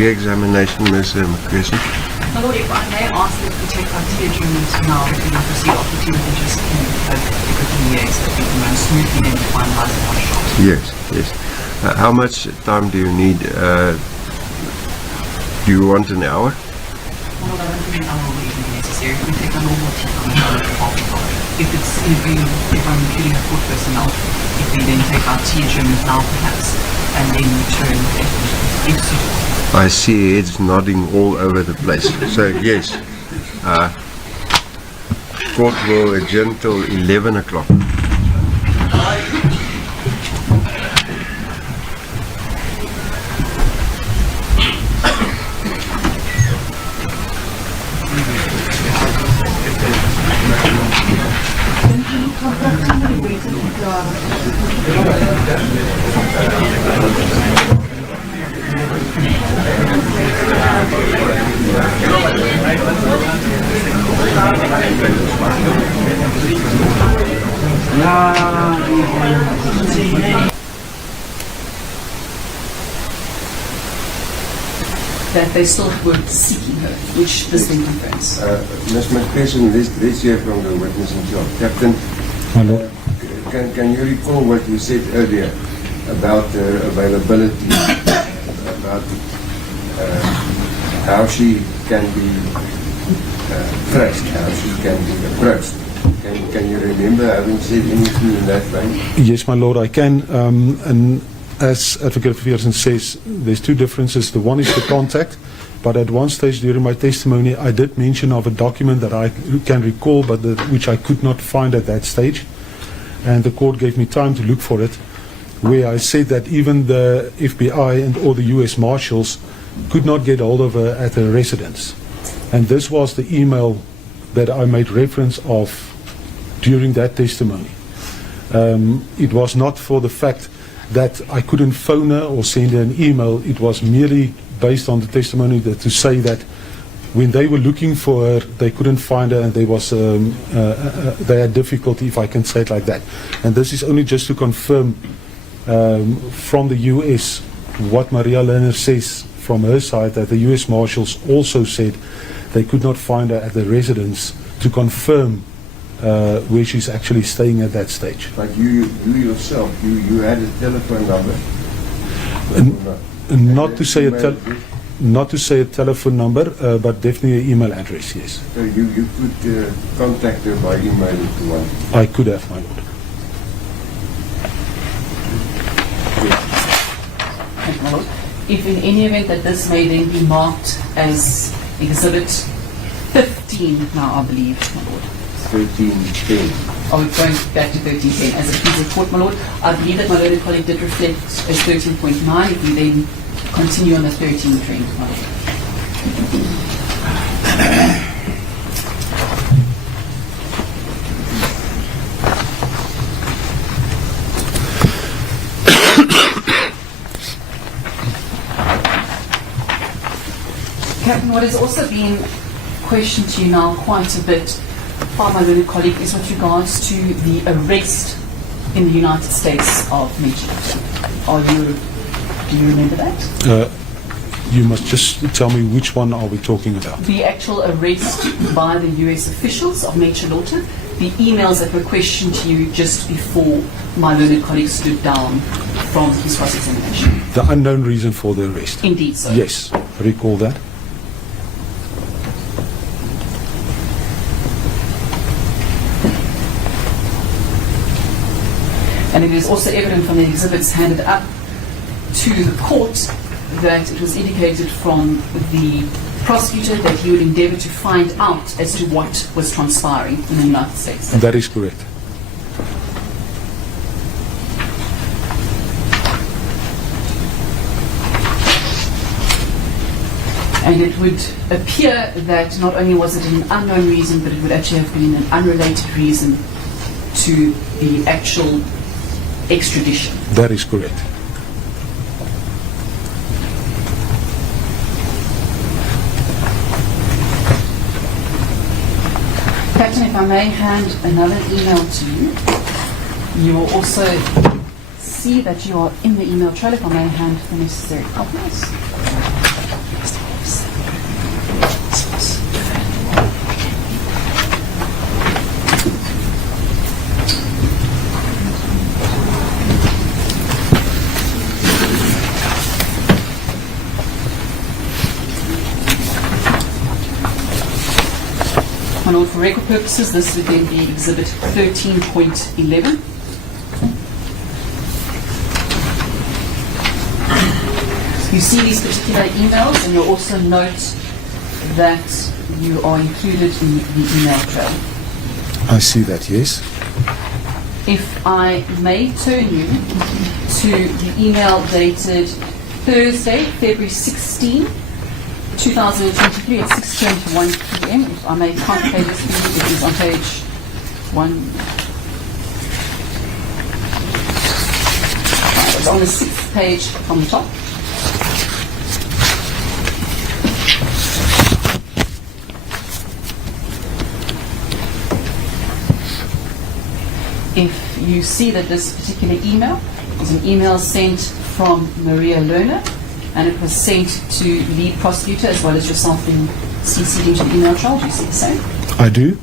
re-examination, Ms. McPherson? My Lord, if I may ask that we take our tea adjournment now, if we can proceed off the tea with just everything yes, that we can run smoothly then finalize the one shot. Yes, yes. How much time do you need? Do you want an hour? Well, I don't think an hour will even be necessary. We take a normal tea time and half an hour. If I'm including a court personnel, if we then take our tea adjournment now perhaps, and then return if suitable. I see heads nodding all over the place. So yes, court will adjourn till 11 o'clock. That they still were seeking her, which this then confirms. Ms. McPherson, let's hear from the witness himself. Captain, can you recall what you said earlier about her availability, about how she can be traced, how she can be approached? Can you remember having said anything in that vein? Yes, my Lord, I can. And as Advocate McPherson says, there's two differences. The one is the contact, but at one stage during my testimony, I did mention of a document that I can recall, but which I could not find at that stage. And the court gave me time to look for it, where I said that even the FBI and all the U.S. Marshals could not get hold of her at her residence. And this was the email that I made reference of during that testimony. It was not for the fact that I couldn't phone her or send her an email. It was merely based on the testimony to say that when they were looking for her, they couldn't find her, and there was they had difficulty, if I can say it like that. And this is only just to confirm from the U.S. what Maria Lerner says from her side, that the U.S. Marshals also said they could not find her at the residence, to confirm where she's actually staying at that stage. But you yourself, you had a telephone number? Not to say a telephone number, but definitely an email address, yes. So you could contact her by email if you want? I could have, my Lord. Thank you, my Lord. If in any event that this may then be marked as Exhibit 15 now, I believe, my Lord. 1310. Are we going back to 1310 as a piece of court, my Lord? I believe that my learned colleague did reflect as 13.9. If we then continue on the 13 trend, my Lord. Captain, what has also been questioned to you now quite a bit by my learned colleague is with regards to the arrest in the United States of Mitchell. Do you remember that? You must just tell me which one are we talking about. The actual arrest by the US officials of Mitchell, the emails that were questioned to you just before my learned colleague stood down from his cross-examination. The unknown reason for the arrest. Indeed, sir. Yes, I recall that. And it is also evident from the exhibits handed up to the court that it was indicated from the prosecutor that he would endeavour to find out as to what was transpiring in the United States. That is correct. And it would appear that not only was it an unknown reason, but it would actually have been an unrelated reason to the actual extradition. That is correct. Captain, if I may hand another email to you, you will also see that you are in the email trail. If I may hand the necessary copies. My Lord, for record purposes, this would then be Exhibit 13.11. You see these particular emails, and you'll also note that you are included in the email trail. I see that, yes. If I may turn you to the email dated Thursday, February 16, 2023 at 6:21 p.m. If I may complicate this for you, it is on page 1. It's on the 6th page from the top. If you see that this particular email is an email sent from Maria Lerner, and it was sent to lead prosecutor as well as yourself being CC'd into the email trail. Do you see the same? I do.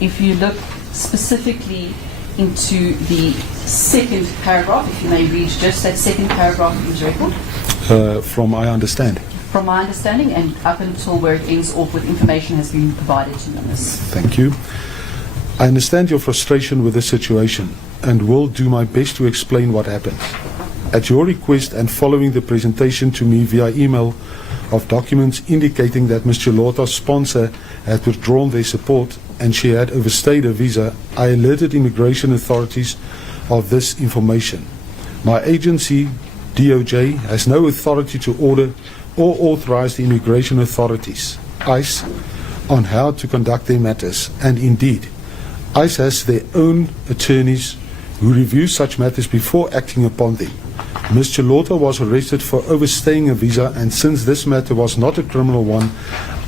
If you look specifically into the second paragraph, if you may read just that second paragraph into record. From my understanding. From my understanding, and up until where it ends off with information has been provided to you on this. Thank you. I understand your frustration with this situation and will do my best to explain what happened. At your request and following the presentation to me via email of documents indicating that Ms. Chillota's sponsor had withdrawn their support and she had overstayed her visa, I alerted immigration authorities of this information. My agency, DOJ, has no authority to order or authorize the immigration authorities, ICE, on how to conduct their matters, and indeed, ICE has their own attorneys who review such matters before acting upon them. Ms. Chillota was arrested for overstaying a visa, and since this matter was not a criminal one,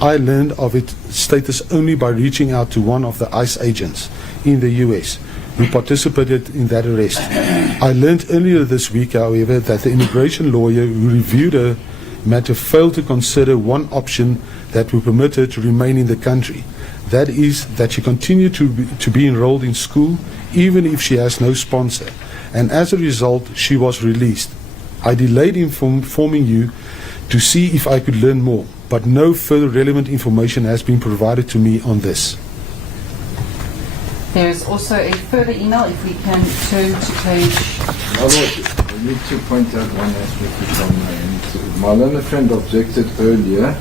I learned of its status only by reaching out to one of the ICE agents in the US who participated in that arrest. I learned earlier this week, however, that the immigration lawyer who reviewed her matter failed to consider one option that would permit her to remain in the country. That is, that she continued to be enrolled in school even if she has no sponsor, and as a result she was released. I delayed informing you to see if I could learn more, but no further relevant information has been provided to me on this. There is also a further email, if we can turn to page... I need to point out one aspect from my end. My learned friend objected earlier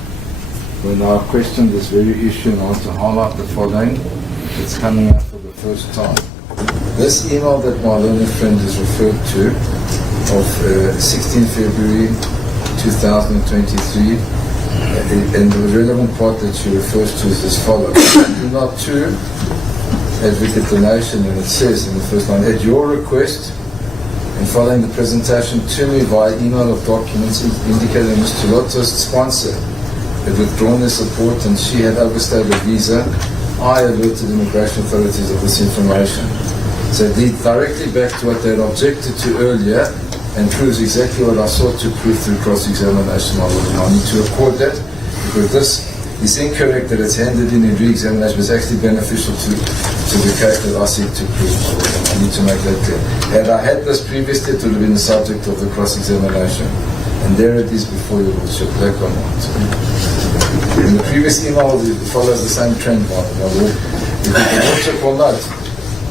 when I questioned this very issue, and I want to highlight the following. It's coming up for the first time. This email that my learned friend is referred to, of 16 February 2023, and the relevant part that she refers to is as follows. Email 2, Advocate Donation, and it says in the first line, at your request, and following the presentation to me via email of documents indicating Ms. Chillota's sponsor had withdrawn their support and she had overstayed her visa, I alerted immigration authorities of this information. So it leads directly back to what they had objected to earlier and proves exactly what I sought to prove through cross-examination. I need to record that because this is incorrect that it's handed in re-examination. It's actually beneficial to the case that I seek to prove. I need to make that clear. Had I had this previously, it would have been the subject of the cross-examination. And there it is before your lordship, black on white. In the previous email, it follows the same trend, my lord. If the lordship will note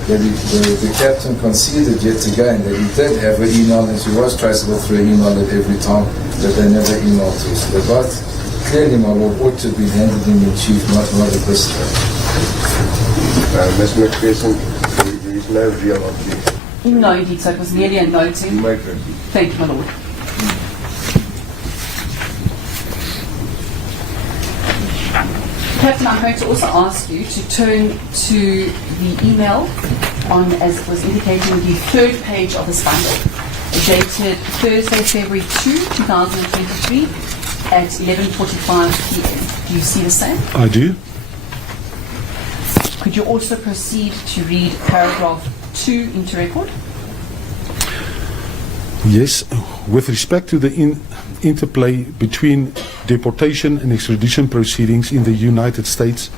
that the captain conceded yet again that he did have an email and she was traceable through an email at every time, that they never emailed to us. They both clearly, my lord, ought to be handed in the chief, not at this stage. Ms. McPherson, there is no real objection. No, indeed, so it was merely a noting. You may proceed. Thank you, my lord. Captain, I'm going to also ask you to turn to the email on, as was indicating, the third page of this bundle, dated Thursday, February 2, 2023, at 11:45 p.m. Do you see the same? I do. Could you also proceed to read paragraph 2 into record? Yes, with respect to the interplay between deportation and extradition proceedings in the United States.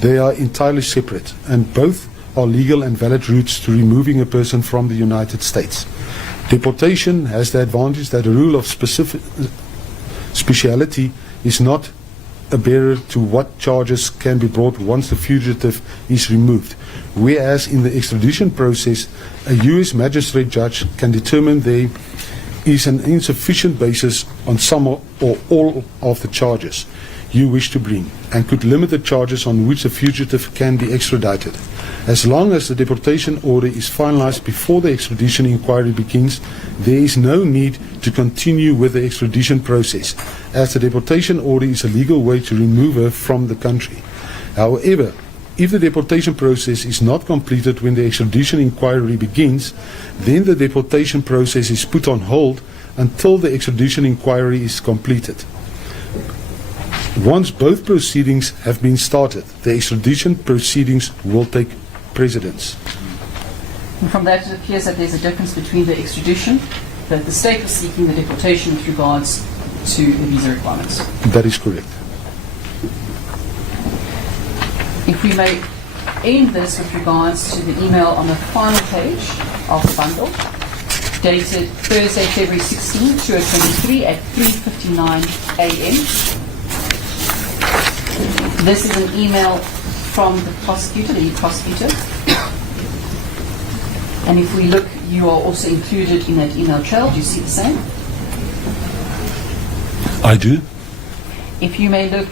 They are entirely separate, and both are legal and valid routes to removing a person from the United States. Deportation has the advantage that a rule of speciality is not a barrier to what charges can be brought once the fugitive is removed, whereas in the extradition process, a U.S. magistrate judge can determine there is an insufficient basis on some or all of the charges you wish to bring, and could limit the charges on which the fugitive can be extradited. As long as the deportation order is finalized before the extradition inquiry begins, there is no need to continue with the extradition process, as the deportation order is a legal way to remove her from the country. However, if the deportation process is not completed when the extradition inquiry begins, then the deportation process is put on hold until the extradition inquiry is completed. Once both proceedings have been started, the extradition proceedings will take precedence. And from that, it appears that there's a difference between the extradition, that the state was seeking the deportation with regards to the visa requirements. That is correct. If we may end this with regards to the email on the final page of the bundle, dated Thursday, February 16, 2023 at 3:59 a.m. This is an email from the prosecutor, the lead prosecutor. And if we look, you are also included in that email trail. Do you see the same? I do. If you may look,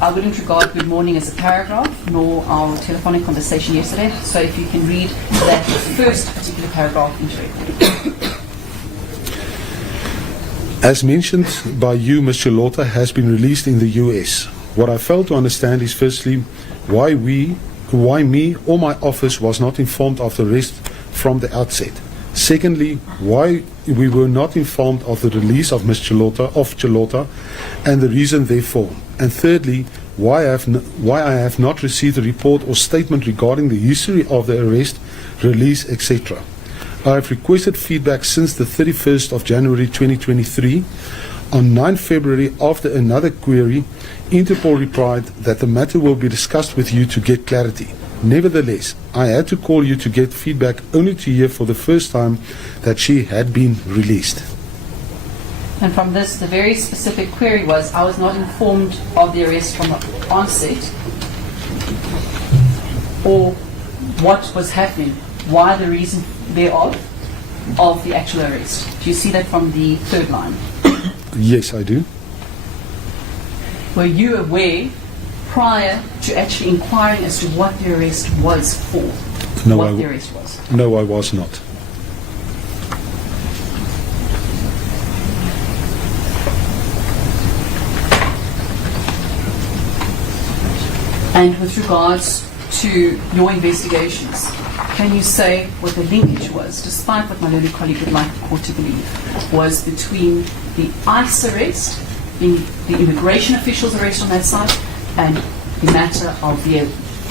I wouldn't regard good morning as a paragraph, nor our telephonic conversation yesterday. So if you can read that first particular paragraph into record. As mentioned by you, Mr. Lotta has been released in the U.S. What I fail to understand is firstly, why me or my office was not informed of the arrest from the outset. Secondly, why we were not informed of the release of Mr. Lotta and the reason therefore. And thirdly, why I have not received a report or statement regarding the history of the arrest, release, etc. I have requested feedback since the 31st of January 2023. On 9 February, after another query, Interpol replied that the matter will be discussed with you to get clarity. Nevertheless, I had to call you to get feedback only to hear for the first time that she had been released. And from this, the very specific query was, I was not informed of the arrest from the onset, or what was happening, why the reason thereof of the actual arrest. Do you see that from the third line? Yes, I do. Were you aware prior to actually inquiring as to what the arrest was for? No, what the arrest was? No, I was not. And with regards to your investigations, can you say what the linkage was, despite what my learned colleague would like the court to believe, was between the ICE arrest, in the immigration officials' arrest on that site, and the matter of the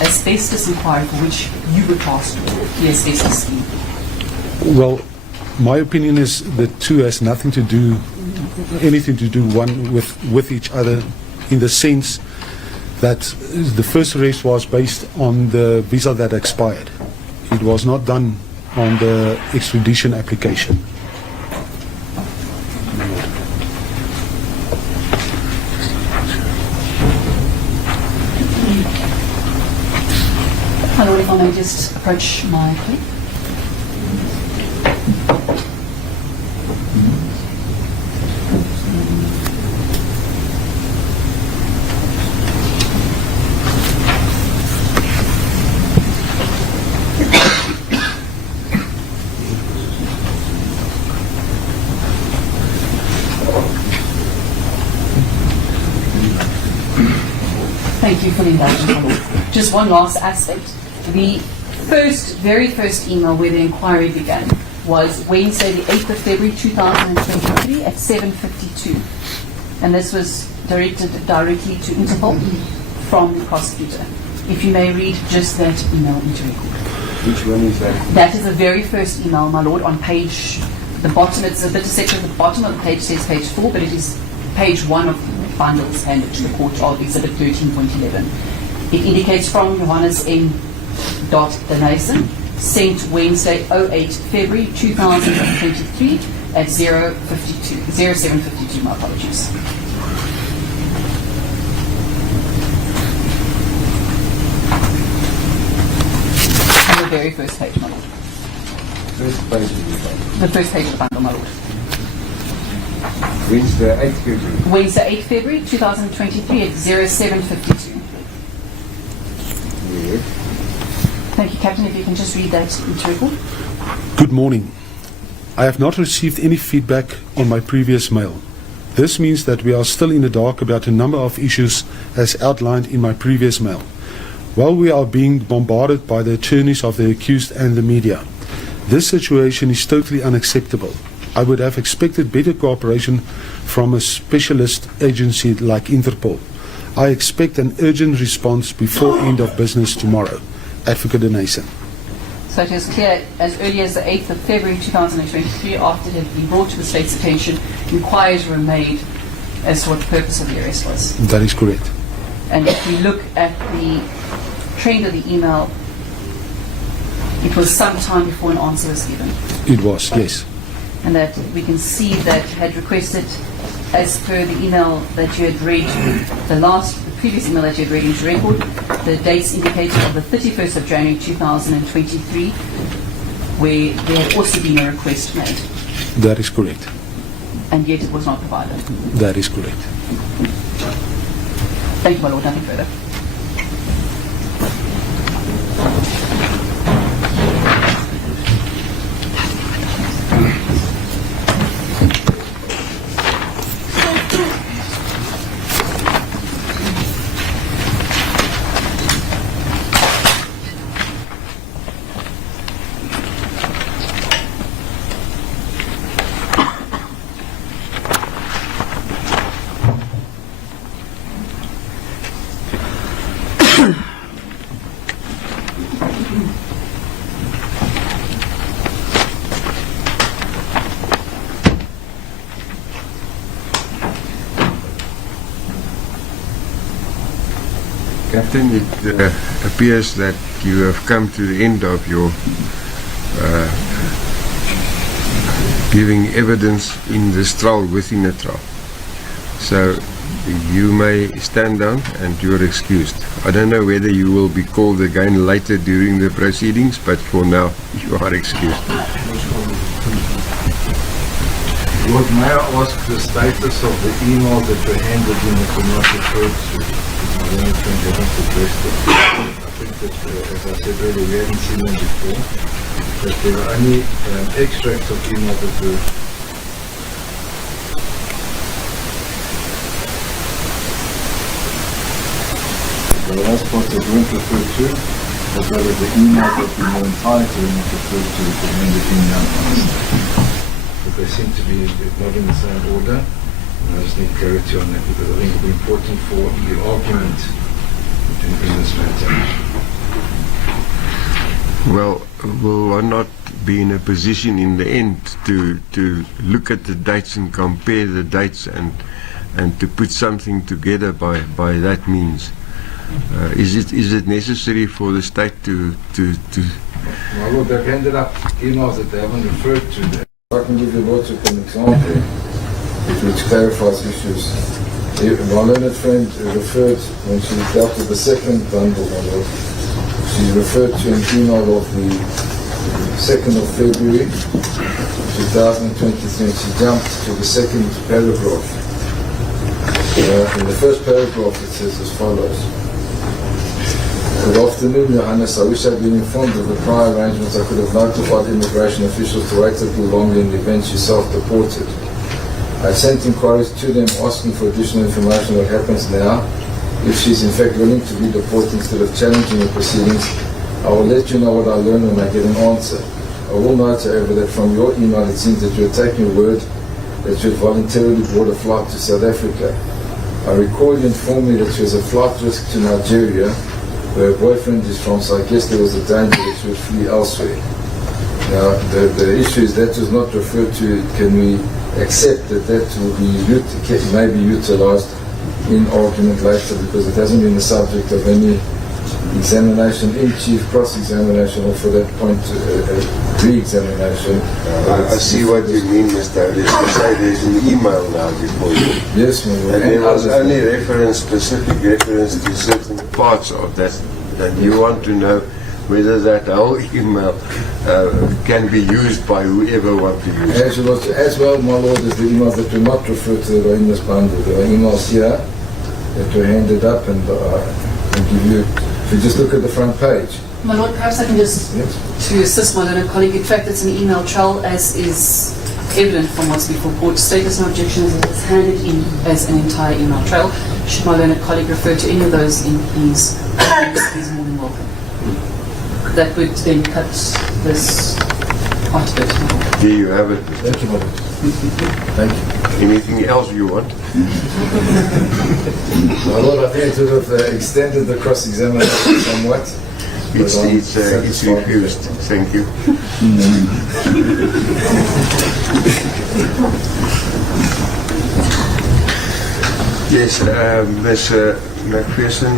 asbestos inquiry for which you were tasked with, the asbestos scheme? Well, my opinion is the two has anything to do one with each other, in the sense that the first arrest was based on the visa that expired. It was not done on the extradition application. Hello, if I may just approach my colleague. Thank you for the indulgence. Just one last aspect. The very first email where the inquiry began was Wednesday, the 8th of February 2023 at 7:52. And this was directed directly to Interpol from the prosecutor. If you may read just that email into record. Which one is that? That is the very first email, my lord, on page the bottom, it's a bit section at the bottom of the page says page 4, but it is page 1 of the bundles handed to the court of Exhibit 13.11. It indicates from Johannes M. Danason, sent Wednesday 08 February 2023 at 07:52, my apologies. On the very first page, my lord. First page of the bundle. The first page of the bundle, my lord. Wednesday, 8 February. Wednesday 8 February 2023 at 07:52. Yes. Thank you, Captain. If you can just read that into record. Good morning. I have not received any feedback on my previous mail. This means that we are still in the dark about a number of issues as outlined in my previous mail. While we are being bombarded by the attorneys of the accused and the media, this situation is totally unacceptable. I would have expected better cooperation from a specialist agency like Interpol. I expect an urgent response before end of business tomorrow. Advocate Danason. So it is clear, as early as the 8th of February 2023, after it had been brought to the State's attention, inquiries were made as to what the purpose of the arrest was. That is correct. And if we look at the trend of the email, it was some time before an answer was given. It was, yes. And that we can see that had requested, as per the email that you had read, the previous email that you had read into record, the dates indicated of the 31st of January 2023, where there had also been a request made, That is correct. and yet it was not provided. That is correct. Thank you, my lord. Nothing further. Captain, it appears that you have come to the end of your giving evidence in this trial, within the trial. So you may stand down and you are excused. I don't know whether you will be called again later during the proceedings, but for now you are excused. Lord, may I ask the status of the emails that were handed in that were not referred to? I don't know if you haven't addressed it. I think that, as I said earlier, we haven't seen them before. But there are only extracts of emails that were... The last part that weren't referred to, as well as the emails that we were entitled to and not referred to, that were handed in now. But they seem to be not in the same order. And I just need clarity on that because I think it will be important for the argument in this matter. Well, will I not be in a position in the end to look at the dates and compare the dates and to put something together by that means? Is it necessary for the state to My Lord, they've ended up emails that they haven't referred to. I can give you lots of an example which clarifies issues. My learned friend referred, when she dealt with the second bundle, my Lord, she referred to an email of the 2nd of February 2023 and she jumped to the second paragraph. In the first paragraph it says as follows. Good afternoon, Johannes. I wish I'd been informed of the prior arrangements. I could have notified immigration officials to wait a little longer in the event she self-deported. I sent inquiries to them asking for additional information on what happens now. If she's in fact willing to be deported instead of challenging the proceedings, I will let you know what I learn when I get an answer. I will note, however, that from your email it seems that you are taking your word that you had voluntarily bought a flight to South Africa. I recall you informed me that she was a flight risk to Nigeria, where her boyfriend is from, so I guess there was a danger that she would flee elsewhere. Now, the issue is that was not referred to. Can we accept that that will be maybe utilised in argument later, because it hasn't been the subject of any examination in chief, cross-examination, or for that point, re-examination. I see what you mean, Mr. Ellis. You say there's an email now before you. Yes, my lord. And there was only specific reference to certain parts of that, and you want to know whether that whole email can be used by whoever wants to use it. As well, my lord, as the emails that were not referred to that were in this bundle. There were emails here that were handed up, and give you, if you just look at the front page. My lord, perhaps I can just, to assist my learned colleague, in fact it's an email trail, as is evident from what's before court. Status and objections is handed in as an entire email trail. Should my learned colleague refer to any of those in his he's more than welcome. That would then cut this part of it. There you have it. Thank you, my lord. Thank you. Anything else you want? My lord, I think it would have extended the cross-examination somewhat. It's refused. Thank you. Yes, Ms. McPherson,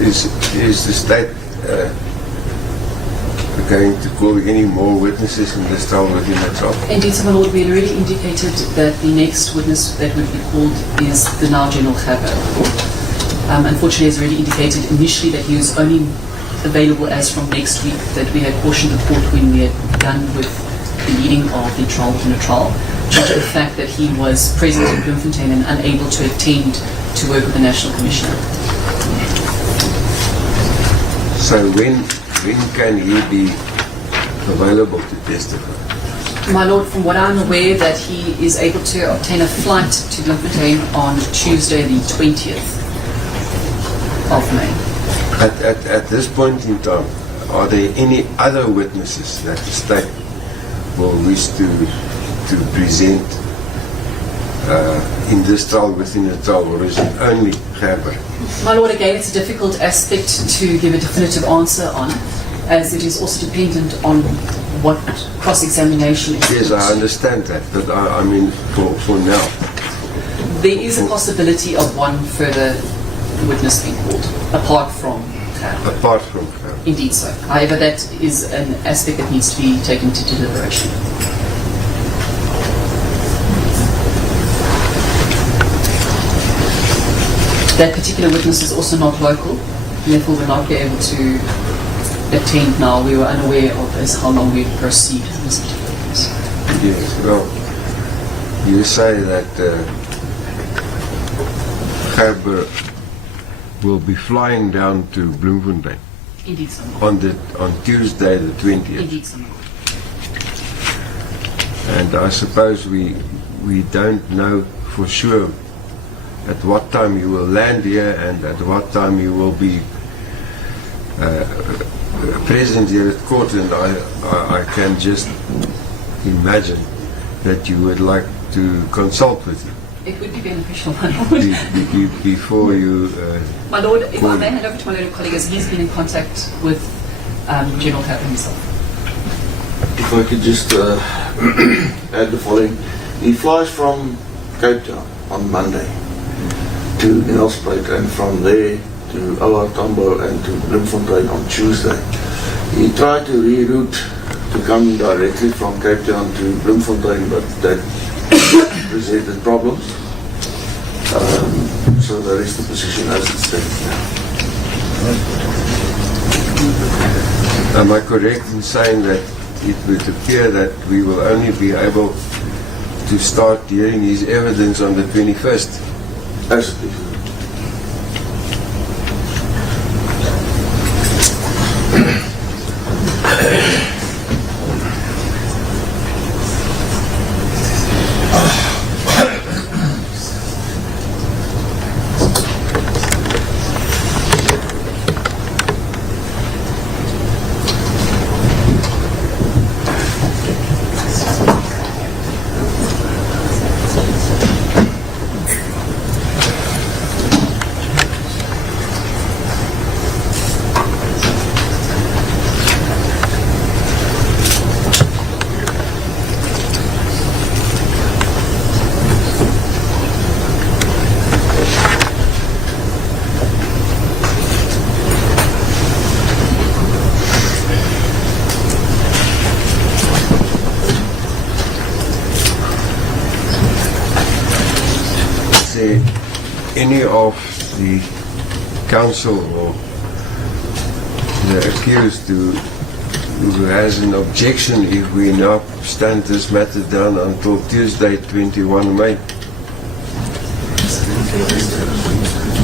is the state going to call any more witnesses in this trial within the trial? Indeed, so my lord, we had already indicated that the next witness that would be called is the now General Gerber. Unfortunately, as already indicated initially that he was only available as from next week, that we had cautioned the court when we had done with the leading of the trial within a trial, due to the fact that he was present in Bloemfontein and unable to attend to work with the National Commissioner. So when can he be available to testify? My lord, from what I'm aware, that he is able to obtain a flight to Bloemfontein on Tuesday the 20th of May. At this point in time, are there any other witnesses that the state will wish to present in this trial within the trial, or is it only Gerber? My lord, again, it's a difficult aspect to give a definitive answer on, as it is also dependent on what cross-examination is. Yes, I understand that, but I mean, for now. There is a possibility of one further witness being called, apart from Gerber. Apart from Gerber. Indeed so. However, that is an aspect that needs to be taken to deliberation. That particular witness is also not local, and therefore will not be able to attend now. We were unaware of as how long we would proceed with this particular case. Yes, well, you say that Gerber will be flying down to Bloemfontein Indeed so. on Tuesday the 20th. Indeed so. And I suppose we don't know for sure at what time you will land here and at what time you will be present here at court, and I can just imagine that you would like to consult with him. It would be beneficial, my lord. Before you... My lord, if I may hand over to my learned colleague, as he's been in contact with General Gerber himself. If I could just add the following. He flies from Cape Town on Monday to Nelspruit, and from there to OR Tambo and to Bloemfontein on Tuesday. He tried to reroute to come directly from Cape Town to Bloemfontein, but that presented problems. So that is the position as it stands now. Am I correct in saying that it would appear that we will only be able to start hearing his evidence on the 21st? Absolutely. any of the counsel or the accused who has an objection if we now stand this matter down until Tuesday, 21 May?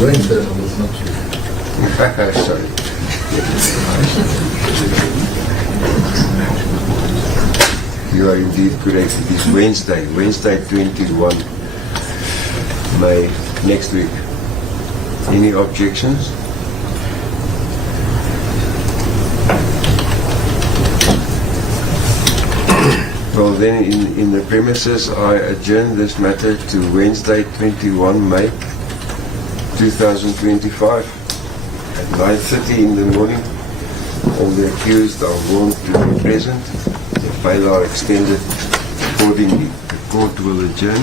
Wednesday, not Tuesday. Sorry. You are indeed correct. It is Wednesday 21 May next week. Any objections? Well then, in the premises, I adjourn this matter to Wednesday 21 May 2025 at 9:30 in the morning. All the accused are warned to be present. The bail are extended accordingly. The court will adjourn.